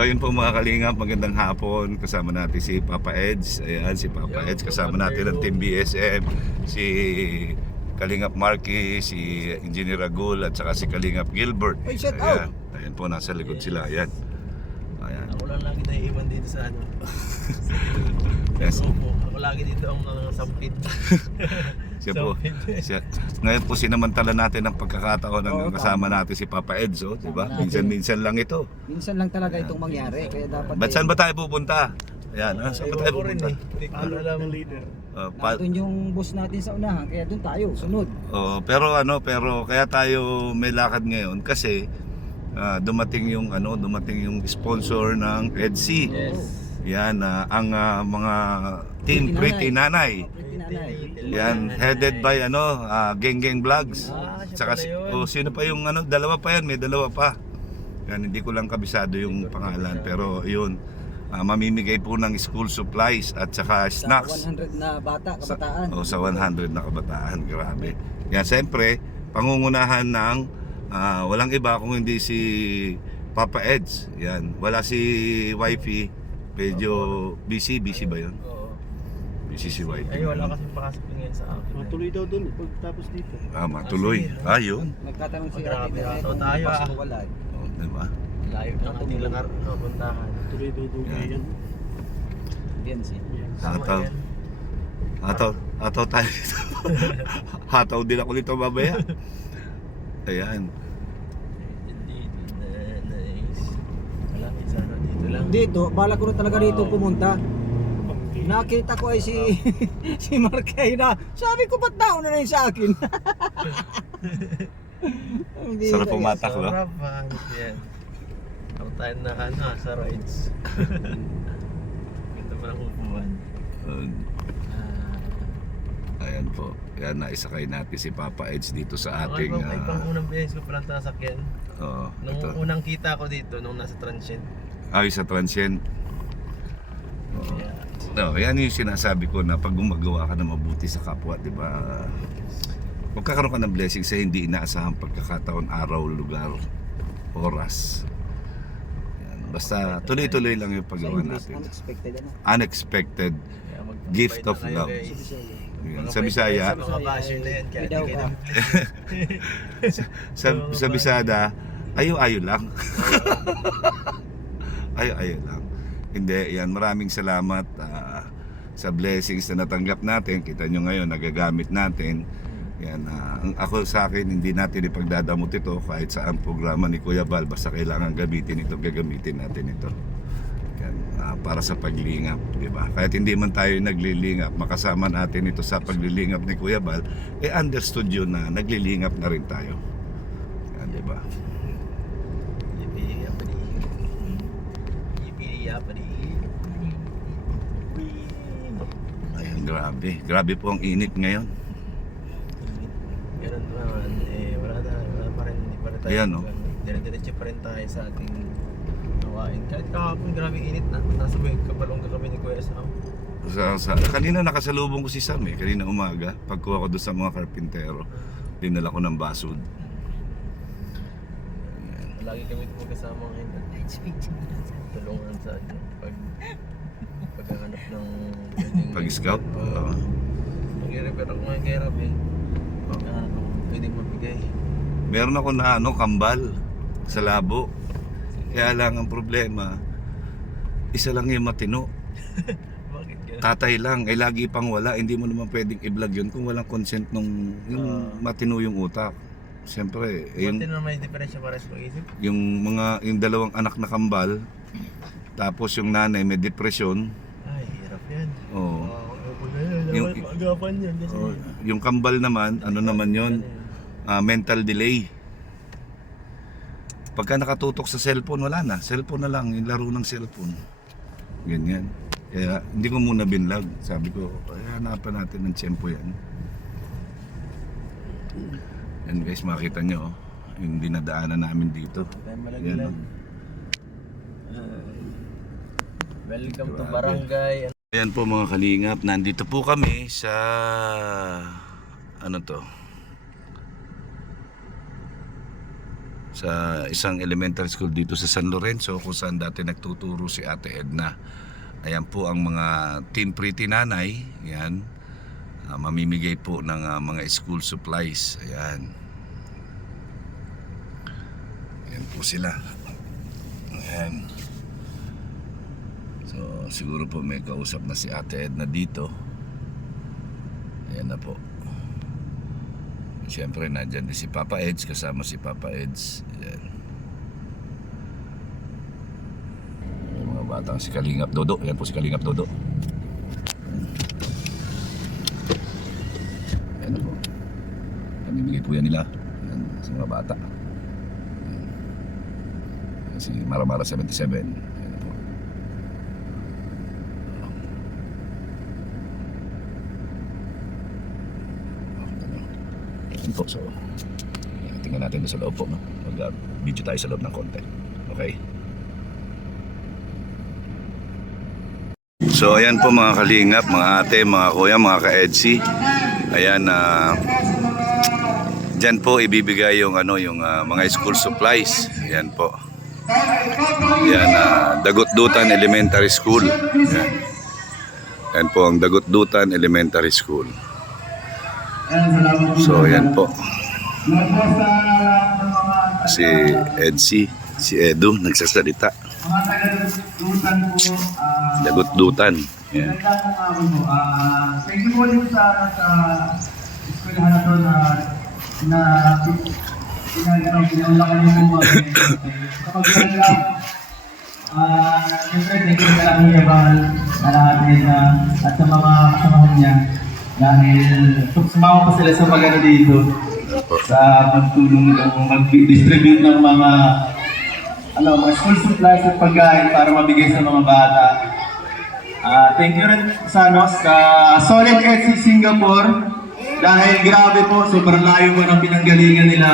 So yun po mga kalingap, magandang hapon. Kasama natin si Papa Eds. Ayan, si Papa Eds. Kasama natin ang Team BSM. Si Kalingap Marky, si Engineer Agul, at saka si Kalingap Gilbert. Ay, shout out! Ayan po, nasa likod sila. Ayan. Ayan. Ako lang lagi naiiwan dito sa ano. Yes. Ako lagi dito ang sampit. Siya po. Ngayon po sinamantala natin ang pagkakataon ng kasama natin si Papa Eds, oh, di ba? Minsan-minsan lang ito. Minsan lang talaga itong mangyari, kaya dapat... Ba't saan ba tayo pupunta? Ayan, saan ba tayo pupunta? Hindi ko alam ang leader. Doon yung bus natin sa unahan, kaya doon tayo, sunod. Pero kaya tayo may lakad ngayon kasi dumating yung sponsor ng EDSI. Yes. Yan ang mga team Pretty Nanay. Yan headed by Geng Vlogs. Saka sino pa yung dalawa pa yan, may dalawa pa. Yan, hindi ko lang kabisado yung pangalan, pero yun, mamimigay po ng school supplies at saka snacks. Sa 100 na bata, kabataan. Sa 100 na kabataan, grabe. Yan, siyempre, pangungunahan ng walang iba kung hindi si Papa Eds. Yan, wala si Wifey, medyo busy ba yun? Oo. Busy si Wifey. Ay, wala kasi pakasok ngayon sa akin. Matuloy daw dun pagtapos dito. Matuloy. Yun. Nagtatanong si Grabe, Ate so tayo, pasok wala. Diba? Layo ng ating langar puntahan. Matuloy daw dun yan. Yan si. Hataw. Hataw tayo dito. Hataw din ako dito babaya. Ayan. Malapit sana dito lang. Dito, bala ko na talaga dito pumunta. Nakita ko ay si Markay na. Sabi ko, ba't nauna na yun sa akin? Sarap pumatak, no? Sarap ba? Yan. Ako tayo na sa rides. Ganda pa ng upuan. Ayan po. Yan, naisakay natin si Papa Eds dito sa ating Ay, pang unang beses ko palang nasakyan. Nung ito. unang kita ko dito, nung nasa transient. Sa transient. Yeah. Yan yung sinasabi ko na pag gumagawa ka na mabuti sa kapwa, di ba? Magkakaroon ka ng blessing sa hindi inaasahang pagkakataon, araw, lugar, oras. Yan. Basta tuloy-tuloy lang yung paggawa natin. Unexpected ano? Unexpected gift of love. Yan. Sa Bisaya, Sa mga basher na yan, kaya Bidaw di ka. sa Bisaya, ayo-ayo lang. Ayo-ayo lang. Hindi, yan, maraming salamat sa blessings na natanggap natin. Kita nyo ngayon, nagagamit natin. Yan, ako sa akin, hindi natin ipagdadamot ito kahit sa ang programa ni Kuya Bal. Basta kailangan gamitin ito, gagamitin natin ito. Yan, para sa paglingap, di ba? Kahit hindi man tayo naglilingap, makasama natin ito sa paglilingap ni Kuya Bal, understood yun na naglilingap na rin tayo. Yan, di ba? Ayan, grabe po ang init ngayon. Ganun naman, wala pa rin, hindi pa rin tayo. Ayan, no? Dire-diretso pa rin tayo sa ating gawain. Kahit kahapon, grabe init na. Nasa may kabalong kami ni Kuya Sam. Kanina nakasalubong ko si Sam kanina umaga. Pagkuha ko doon sa mga karpintero, dinala ko ng basod. Lagi kami magkasama ngayon. Tulungan sa paghahanap ng Pag-scout? Mag-i-repair ako ngayon kay Rab pwede mabigay. Meron ako na kambal sa labo. Kaya lang ang problema, isa lang yung matino. Bakit ganun? Tatay lang, lagi pang wala. Hindi mo naman pwedeng i-vlog yun kung walang consent nung yung matino yung utak. Siyempre, Buti na may diferensya para sa pag-isip. yung dalawang anak na kambal, tapos yung nanay may depresyon. Ay, hirap yan. Oo. Yung Yung- agapan yan kasi. Yung kambal naman, naman yon, mental delay. Pagka nakatutok sa cellphone, wala na. Cellphone na lang, yung laro ng cellphone. Ganyan. Kaya hindi ko muna binlog. Sabi ko, hanapan natin ng tiyempo yan. Yan guys, makita nyo, yung dinadaanan namin dito. Yan, Welcome to Barangay. Ayan po mga kalingap, nandito po kami sa sa isang elementary school dito sa San Lorenzo kung saan dati nagtuturo si Ate Edna. Ayan po ang mga Team Pretty Nanay. Ayan. Mamimigay po ng mga school supplies. Ayan. Ayan po sila. Ayan. So siguro po may kausap na si Ate Edna dito. Ayan na po. Siyempre nandyan din si Papa Eds, kasama si Papa Eds. Ayan. May mga batang si Kalingap Dodo. Ayan po si Kalingap Dodo. Ayan na po. Namimigay po yan nila. Ayan, sa mga bata. Ayan. Si Maramara 77. Ayan na po. Ayan po. So, tingnan natin sa loob po. No? Mag-video tayo sa loob ng konti. Okay? So ayan po mga kalingap, mga ate, mga kuya, mga ka-EDSI. Ayan, dyan po ibibigay yung mga school supplies. Ayan po. Ayan, Dagutdutan Elementary School. Ayan. Ayan po ang Dagutdutan Elementary School. So ayan po. Si EDSI, si Edu nagsasalita. Mga taga-Dagutdutan po, Dagutdutan. Ayan. thank you po din sa eskwelahan na to na pinaglakan niyo po kapag siyempre thank you sa lang Yabal na lahat din at sa mga kasamahan niya dahil sumama pa sila sa magano dito sa pagtulong ng mag-distribute ng mga school supplies at pagkain para mabigay sa mga bata. Thank you rin sa Solid EDSI Singapore dahil grabe po, sobrang layo po ng pinanggalingan nila.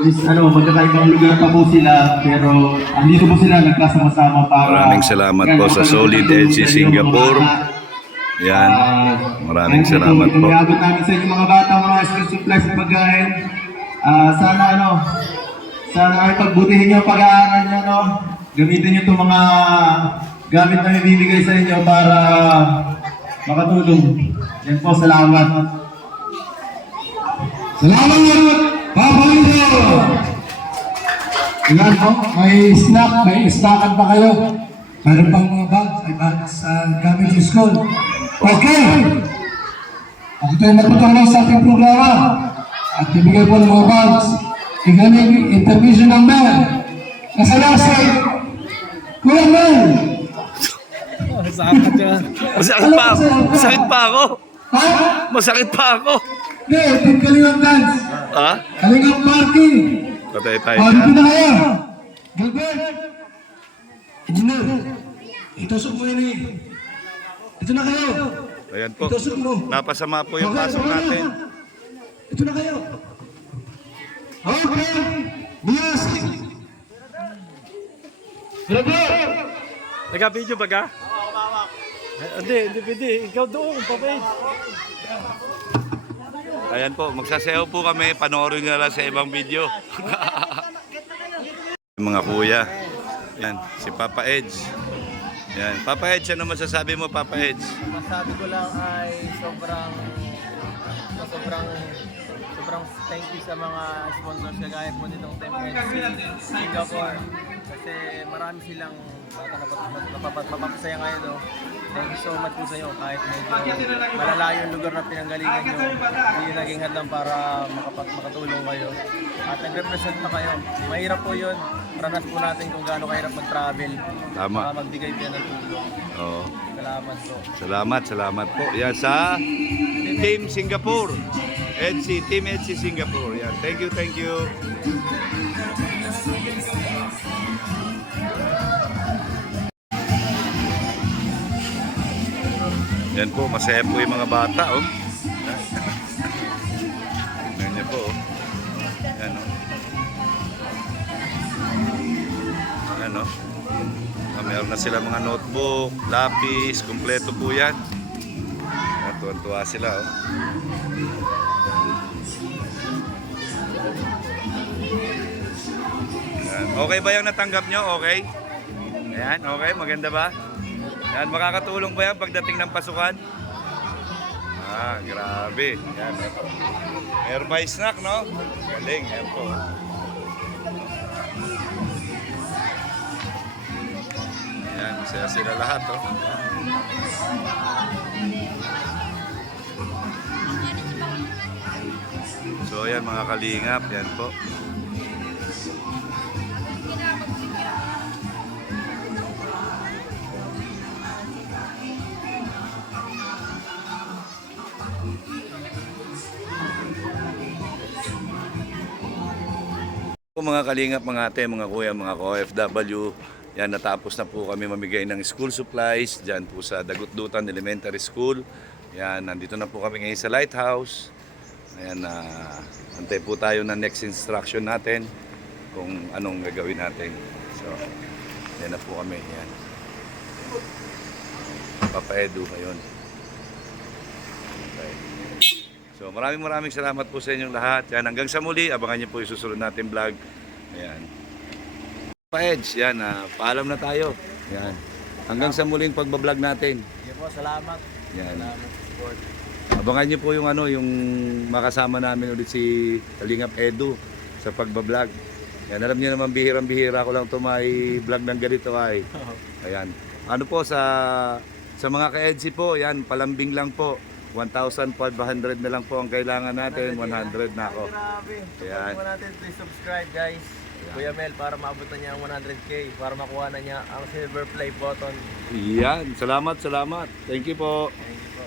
Magkakaibang lugar pa po sila pero andito po sila nagkasama-sama para... Maraming salamat po sa Solid EDSI Singapore. Yan. Maraming salamat po. Iabot namin sa inyo mga bata, mga school supplies at pagkain. Sana ay pagbutihin niyo ang pag-aaral niyo, gamitin niyo itong mga gamit na ibibigay sa inyo para makatulong. Yan po, salamat. Salamat, Papa Lito! Ayan po, may snackan pa kayo. Meron pang mga bags sa gamit yung school. Okay! Ako tayo matutulong sa ating programa. At bibigay po ng mga bags. Igaling intermission ng Mel. Nasalasay. Kuya Mel! Masakit yan. Masakit pa ako. Ha? Masakit pa ako. Hindi, Team Kalingap Dance. Ha? Kalingap Party. Patay tayo Dito dyan. na kayo. Gilbert. Engineer. Itusok mo yun eh. Dito na kayo. Ayan po. Itusok mo. Napasama po yung Okay, pasok okay. natin. Ito na kayo. Okay. Music. Gilbert. Nag-video ba ka? Hindi pwede. Ikaw doon, papay. Ayan po, magsasayaw po kami. Panoorin nyo lang sa ibang video. Mga kuya. Yan, si Papa Eds. Yan, Papa Eds, ano masasabi mo, Papa Eds? Masabi ko lang ay sobrang thank you sa mga sponsors kagaya po nitong Team EDSI Singapore kasi marami silang mapapasaya ngayon. Thank you so much po sa inyo kahit medyo malalayo yung lugar na pinanggalingan nyo, hindi naging hadlang para makatulong kayo at nag-represent na kayo. Mahirap po yun, ranas po natin kung gaano kahirap mag-travel. Tama. Magbigay po yan ng tulong. Oo. Salamat po. Salamat po. Yan sa Team Singapore. EDSI, Team EDSI Singapore. Yan. Thank you. Yan po, masaya po yung mga bata, oh. Tignan niyo po, oh. Yan, oh. Yan, oh. Meron na sila mga notebook, lapis, kumpleto po yan. Tuwan-tuwa sila, oh. Okay ba yung natanggap nyo? Okay? Ayan, okay. Maganda ba? Ayan, makakatulong ba yan pagdating ng pasukan? Ah, grabe. Ayan, ito. Meron pa snack, no? Galing, ayan po. Ayan, masaya sila lahat, oh. So, ayan mga kalingap, yan po. Po mga kalingap, mga ate, mga kuya, mga OFW, yan natapos na po kami mamigay ng school supplies dyan po sa Dagutdutan Elementary School. Yan, nandito na po kami ngayon sa Lighthouse. Ayan, antay po tayo ng next instruction natin kung anong gagawin natin. So, yan na po kami. Yan. Papa Edu, ayun. Okay. So maraming salamat po sa inyong lahat. Yan, hanggang sa muli, abangan niyo po yung susunod natin vlog. Ayan. Pa-Edge, yan, paalam na tayo. Yan. Hanggang sa muling pagbablog natin. Sige po, salamat. Yan. Salamat sa support. Abangan niyo po yung yung makasama namin ulit si Kalingap Edu sa pagbablog. Yan, alam niyo naman bihirang-bihira ko lang may vlog ng ganito ay. Ayan. Ano po sa mga ka-EDSI po, yan, palambing lang po. 1,500 na lang po ang kailangan natin. 100 na ako. Grabe. Ayan. Support po natin. Please subscribe guys. Kuya Mel para maabot na niya ang 100K. Para makuha na niya ang silver play button. Yan. Salamat. Thank you po. Thank you po.